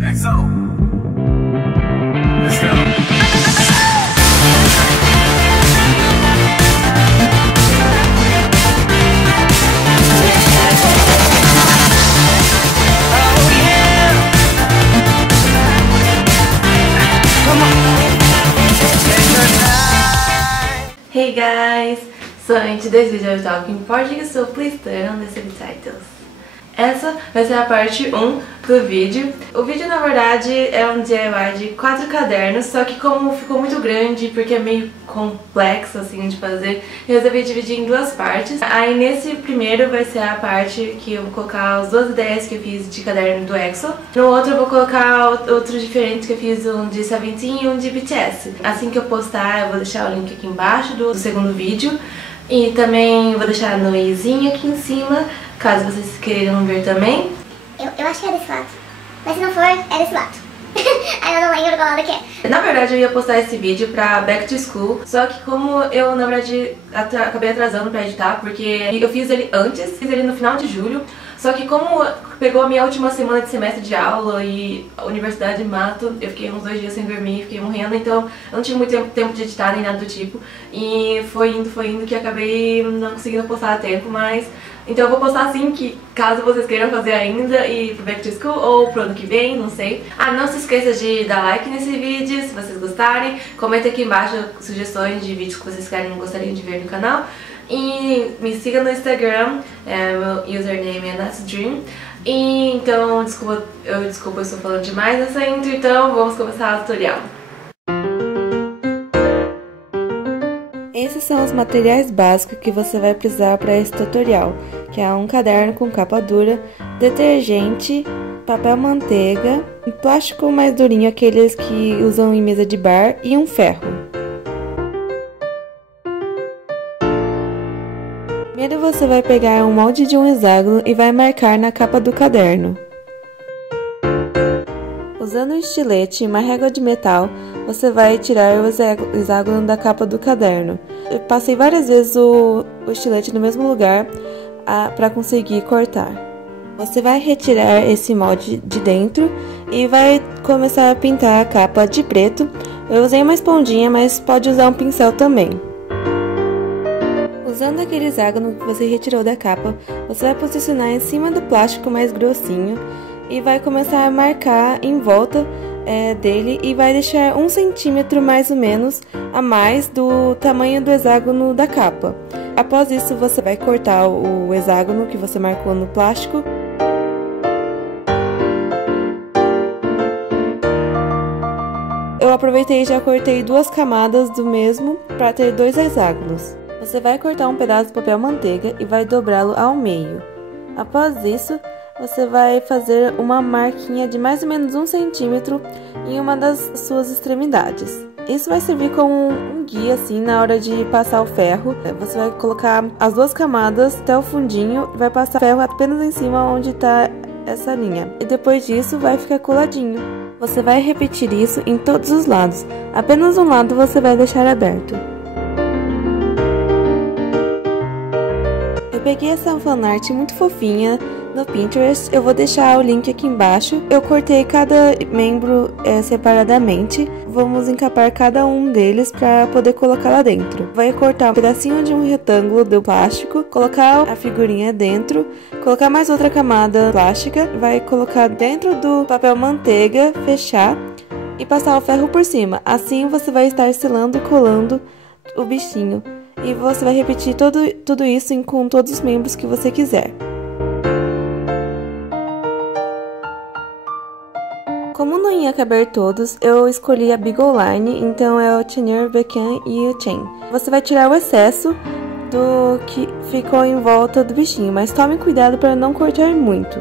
XO. Let's go. Hey guys! So in today's video we're talking Portuguese, so please turn on the subtitles. Essa vai ser a parte 1 do vídeo. O vídeo na verdade é um DIY de 4 cadernos, só que como ficou muito grande, porque é meio complexo assim de fazer, eu resolvi dividir em 2 partes. Aí nesse primeiro vai ser a parte que eu vou colocar as 2 ideias que eu fiz de caderno do EXO. No outro eu vou colocar outros diferentes que eu fiz, um de Seventeen e um de BTS. Assim que eu postar eu vou deixar o link aqui embaixo do segundo vídeo. E também vou deixar no izinho aqui em cima, caso vocês queiram ver também. Eu acho que é desse lado. Mas se não for, é desse lado. Aí eu não lembro qual lado que é. Na verdade eu ia postar esse vídeo pra Back to School, só que como eu na verdade acabei atrasando pra editar, porque eu fiz ele antes, fiz ele no final de julho, só que como pegou a minha última semana de semestre de aula e a universidade mato, eu fiquei uns 2 dias sem dormir, fiquei morrendo, então eu não tive muito tempo de editar nem nada do tipo. E foi indo que acabei não conseguindo postar a tempo, mas... Então eu vou postar assim, que caso vocês queiram fazer ainda e pro Back to School ou pro ano que vem, não sei. Ah, não se esqueça de dar like nesse vídeo, se vocês gostarem. Comenta aqui embaixo sugestões de vídeos que vocês gostariam de ver no canal. E me siga no Instagram, meu username é NatsDream. E então, desculpa, eu estou falando demais nessa intro, então vamos começar o tutorial. Esses são os materiais básicos que você vai precisar para esse tutorial, que é um caderno com capa dura, detergente, papel manteiga, um plástico mais durinho, aqueles que usam em mesa de bar, e um ferro. Primeiro você vai pegar um molde de um hexágono e vai marcar na capa do caderno. Usando um estilete e uma régua de metal, você vai tirar o hexágono da capa do caderno. Eu passei várias vezes o estilete no mesmo lugar para conseguir cortar. Você vai retirar esse molde de dentro e vai começar a pintar a capa de preto. Eu usei uma esponjinha, mas pode usar um pincel também. Usando aquele hexágono que você retirou da capa, você vai posicionar em cima do plástico mais grossinho e vai começar a marcar em volta dele e vai deixar 1 centímetro mais ou menos a mais do tamanho do hexágono da capa. Após isso, você vai cortar o hexágono que você marcou no plástico. Eu aproveitei e já cortei 2 camadas do mesmo para ter 2 hexágonos. Você vai cortar um pedaço de papel manteiga e vai dobrá-lo ao meio. Após isso, você vai fazer uma marquinha de mais ou menos 1 centímetro em uma das suas extremidades. Isso vai servir como um guia assim na hora de passar o ferro. Você vai colocar as 2 camadas até o fundinho e vai passar o ferro apenas em cima onde está essa linha. E depois disso vai ficar coladinho. Você vai repetir isso em todos os lados. Apenas um lado você vai deixar aberto. Eu peguei essa fanart muito fofinha no Pinterest, eu vou deixar o link aqui embaixo. Eu cortei cada membro separadamente. Vamos encapar cada um deles para poder colocar lá dentro. Vai cortar um pedacinho de um retângulo do plástico, colocar a figurinha dentro, colocar mais outra camada plástica, vai colocar dentro do papel manteiga, fechar e passar o ferro por cima. Assim você vai estar selando e colando o bichinho. E você vai repetir tudo isso com todos os membros que você quiser. Como não ia caber todos, eu escolhi a Beagle Line, então é o Chenille, Becan e o Chen. Você vai tirar o excesso do que ficou em volta do bichinho, mas tome cuidado para não cortar muito.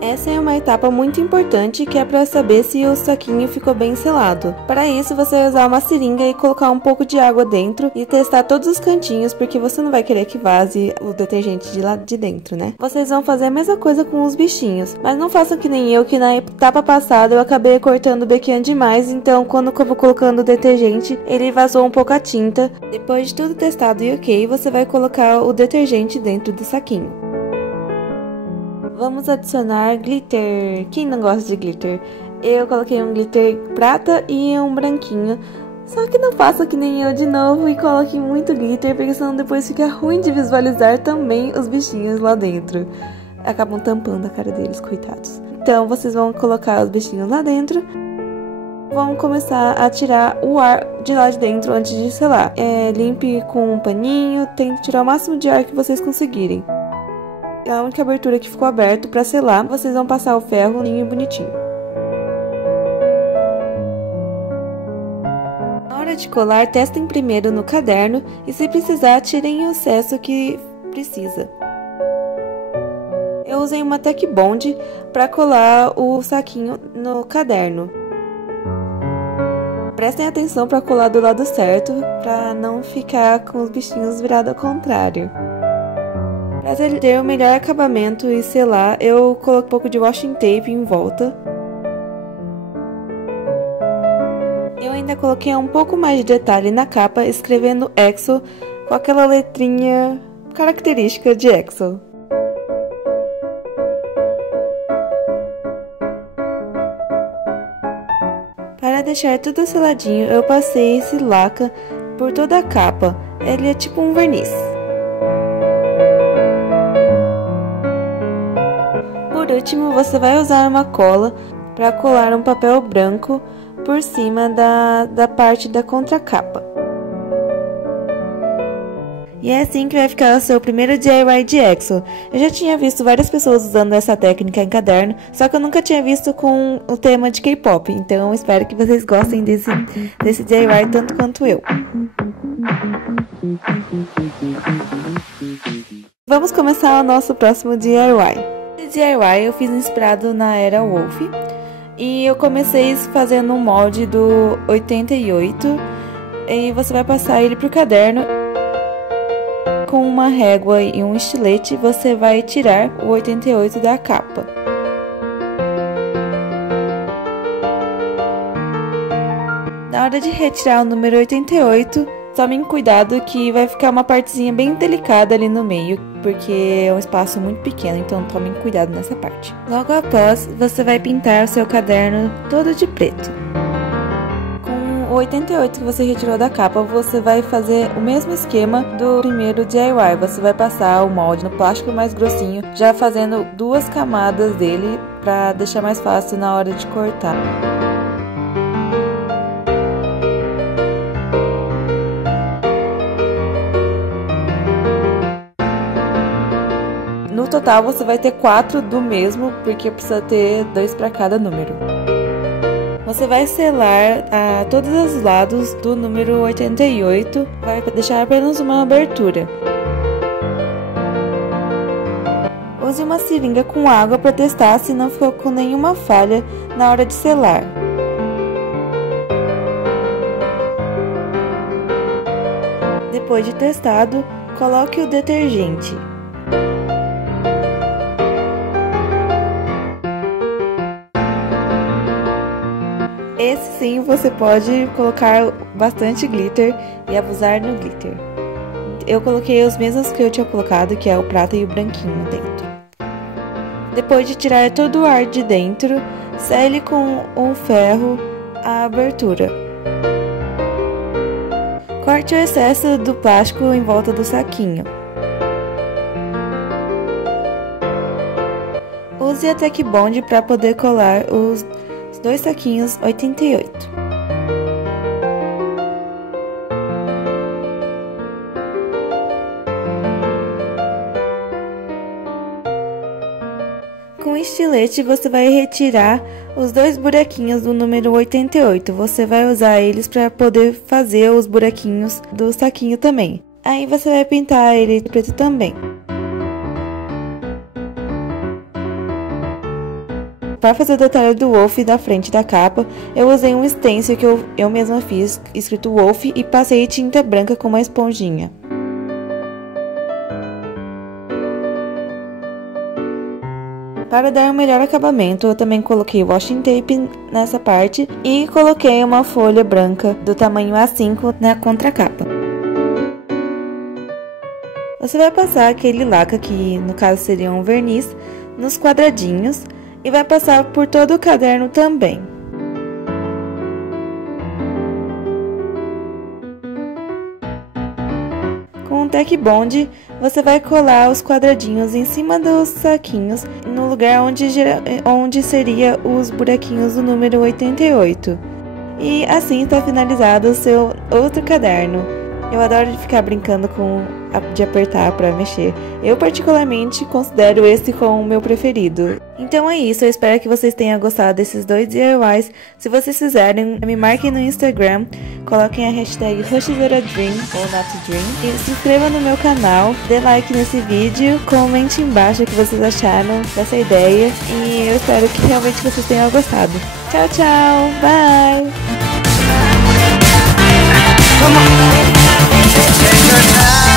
Essa é uma etapa muito importante, que é para saber se o saquinho ficou bem selado. Para isso, você vai usar uma seringa e colocar um pouco de água dentro e testar todos os cantinhos, porque você não vai querer que vaze o detergente de lá de dentro, né? Vocês vão fazer a mesma coisa com os bichinhos, mas não façam que nem eu, que na etapa passada eu acabei cortando o bequinho demais, então quando eu vou colocando o detergente, ele vazou um pouco a tinta. Depois de tudo testado e ok, você vai colocar o detergente dentro do saquinho. Vamos adicionar glitter. Quem não gosta de glitter? Eu coloquei um glitter prata e um branquinho. Só que não faça que nem eu de novo e coloque muito glitter, porque senão depois fica ruim de visualizar também os bichinhos lá dentro. Acabam tampando a cara deles, coitados. Então vocês vão colocar os bichinhos lá dentro. Vão começar a tirar o ar de lá de dentro antes de selar. Limpe com um paninho, tente tirar o máximo de ar que vocês conseguirem. A única abertura que ficou aberta para selar, vocês vão passar o ferro lindo e bonitinho. Na hora de colar, testem primeiro no caderno e se precisar, tirem o excesso que precisa. Eu usei uma Tack Bond para colar o saquinho no caderno. Prestem atenção para colar do lado certo, para não ficar com os bichinhos virados ao contrário. Para ele ter o melhor acabamento e selar, eu coloquei um pouco de washi tape em volta. Eu ainda coloquei um pouco mais de detalhe na capa, escrevendo EXO com aquela letrinha característica de EXO. Para deixar tudo seladinho, eu passei esse laca por toda a capa. Ele é tipo um verniz. Por último, você vai usar uma cola para colar um papel branco por cima da parte da contracapa. E é assim que vai ficar o seu primeiro DIY de EXO. Eu já tinha visto várias pessoas usando essa técnica em caderno, só que eu nunca tinha visto com o tema de K-pop. Então eu espero que vocês gostem desse DIY tanto quanto eu. Vamos começar o nosso próximo DIY. Esse DIY eu fiz inspirado na era Wolf. E eu comecei fazendo um molde do 88. E você vai passar ele pro caderno. Com uma régua e um estilete, você vai tirar o 88 da capa. Na hora de retirar o número 88, tomem cuidado que vai ficar uma partezinha bem delicada ali no meio, porque é um espaço muito pequeno, então tomem cuidado nessa parte. Logo após, você vai pintar o seu caderno todo de preto. O 88 que você retirou da capa, você vai fazer o mesmo esquema do primeiro DIY. Você vai passar o molde no plástico mais grossinho, já fazendo 2 camadas dele para deixar mais fácil na hora de cortar. No total você vai ter 4 do mesmo, porque precisa ter 2 para cada número. Você vai selar todos os lados do número 88, vai deixar apenas uma abertura. Use uma seringa com água para testar se não ficou com nenhuma falha na hora de selar. Depois de testado, coloque o detergente. Esse sim você pode colocar bastante glitter e abusar no glitter. Eu coloquei os mesmos que eu tinha colocado, que é o prata e o branquinho dentro. Depois de tirar todo o ar de dentro, sele com um ferro a abertura. Corte o excesso do plástico em volta do saquinho. Use a Tack Bond para poder colar os 2 saquinhos 88. Com estilete você vai retirar os 2 buraquinhos do número 88. Você vai usar eles para poder fazer os buraquinhos do saquinho também. Aí você vai pintar ele de preto também. Para fazer o detalhe do Wolf da frente da capa, eu usei um stencil que eu mesma fiz, escrito Wolf, e passei tinta branca com uma esponjinha. Para dar um melhor acabamento, eu também coloquei washi tape nessa parte e coloquei uma folha branca do tamanho A5 na contracapa. Você vai passar aquele laca, que no caso seria um verniz, nos quadradinhos e vai passar por todo o caderno também. Com o Tack Bond, você vai colar os quadradinhos em cima dos saquinhos, no lugar onde seria os buraquinhos do número 88. E assim está finalizado o seu outro caderno. Eu adoro ficar brincando de apertar para mexer. Eu particularmente considero esse como o meu preferido. Então é isso, eu espero que vocês tenham gostado desses 2 DIYs. Se vocês fizerem, me marquem no Instagram, coloquem a hashtag #HushIsADream ou NotDream e se inscrevam no meu canal, dê like nesse vídeo, comente embaixo o que vocês acharam dessa ideia e eu espero que realmente vocês tenham gostado. Tchau, tchau, bye! Come on. Take your time.